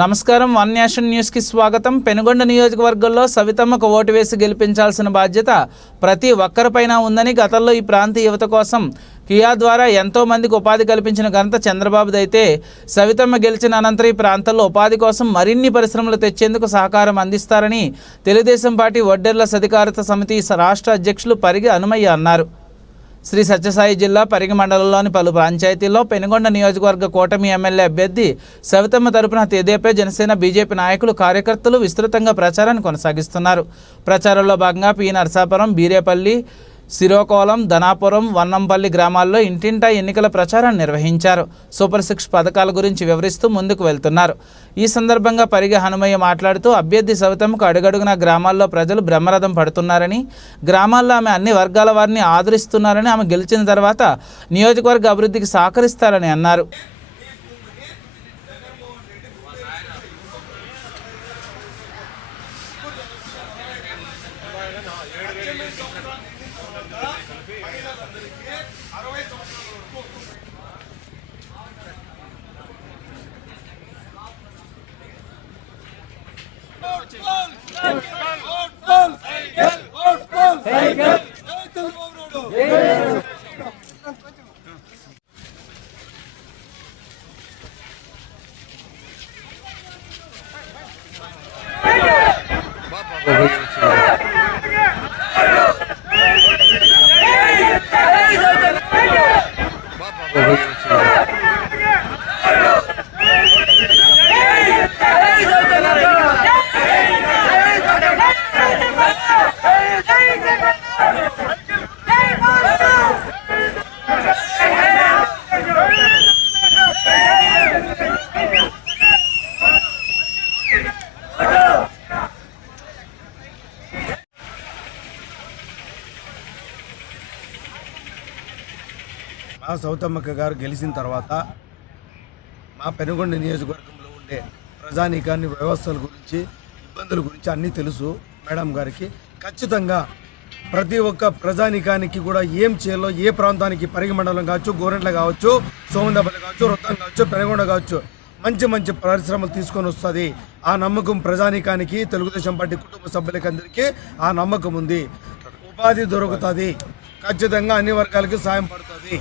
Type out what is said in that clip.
నమస్కారం, one nation న్యూస్కి స్వాగతం. పెనుగొండ నియోజకవర్గంలో సవితమ్మకు ఓటు వేసి గెలిపించాల్సిన బాధ్యత ప్రతి ఒక్కరిపైన ఉందని, గతంలో ఈ ప్రాంత యువత కోసం కియా ద్వారా ఎంతో మందికి ఉపాధి కల్పించిన ఘనత చంద్రబాబుదైతే, సవితమ్మ గెలిచిన అనంతరం ఈ ప్రాంతంలో ఉపాధి కోసం మరిన్ని పరిశ్రమలు తెచ్చేందుకు సహకారం అందిస్తారని తెలుగుదేశం పార్టీ వడ్డెర్ల సాధికారత సమితి రాష్ట్ర అధ్యక్షులు పరిగి హనుమయ్య అన్నారు. శ్రీ సత్యసాయి జిల్లా పరిగి మండలంలోని పలు పంచాయతీల్లో పెనుగొండ నియోజకవర్గ కూటమి ఎమ్మెల్యే అభ్యర్థి సవితమ్మ తరపున తెదేపా, జనసేన, బీజేపీ నాయకులు, కార్యకర్తలు విస్తృతంగా ప్రచారాన్ని కొనసాగిస్తున్నారు. ప్రచారంలో భాగంగా పి నరసాపురం, బీరేపల్లి, సిరోకోలం, ధనాపురం, వన్నంపల్లి గ్రామాల్లో ఇంటింటా ఎన్నికల ప్రచారాన్ని నిర్వహించారు. సూపర్ 6 పథకాల గురించి వివరిస్తూ ముందుకు వెళ్తున్నారు. ఈ సందర్భంగా పరిగి హనుమయ్య మాట్లాడుతూ, అభ్యర్థి సవితమ్మకు అడుగడుగున గ్రామాల్లో ప్రజలు బ్రహ్మరథం పడుతున్నారని, గ్రామాల్లో ఆమె అన్ని వర్గాల వారిని ఆదరిస్తున్నారని, ఆమె గెలిచిన తర్వాత నియోజకవర్గ అభివృద్ధికి సహకరిస్తారని అన్నారు. మా సౌతమ్మక్క గారు గెలిచిన తర్వాత మా పెనుగొండ నియోజకవర్గంలో ఉండే ప్రజానీకాన్ని, వ్యవస్థల గురించి, ఇబ్బందుల గురించి అన్నీ తెలుసు మేడం గారికి. ఖచ్చితంగా ప్రతి ఒక్క ప్రజానీకానికి కూడా ఏం చేయాలో, ఏ ప్రాంతానికి, పరిగి మండలం కావచ్చు, గోరెంట్ల కావచ్చు, సోమందపల్లి కావచ్చు, రొత్తం కావచ్చు, పెనుగొండ కావచ్చు, మంచి మంచి పరిశ్రమలు తీసుకొని వస్తుంది. ఆ నమ్మకం ప్రజానీకానికి, తెలుగుదేశం పార్టీ కుటుంబ సభ్యులకి అందరికీ ఆ నమ్మకం ఉంది. ఉపాధి దొరుకుతుంది, ఖచ్చితంగా అన్ని వర్గాలకి సాయం పడుతుంది.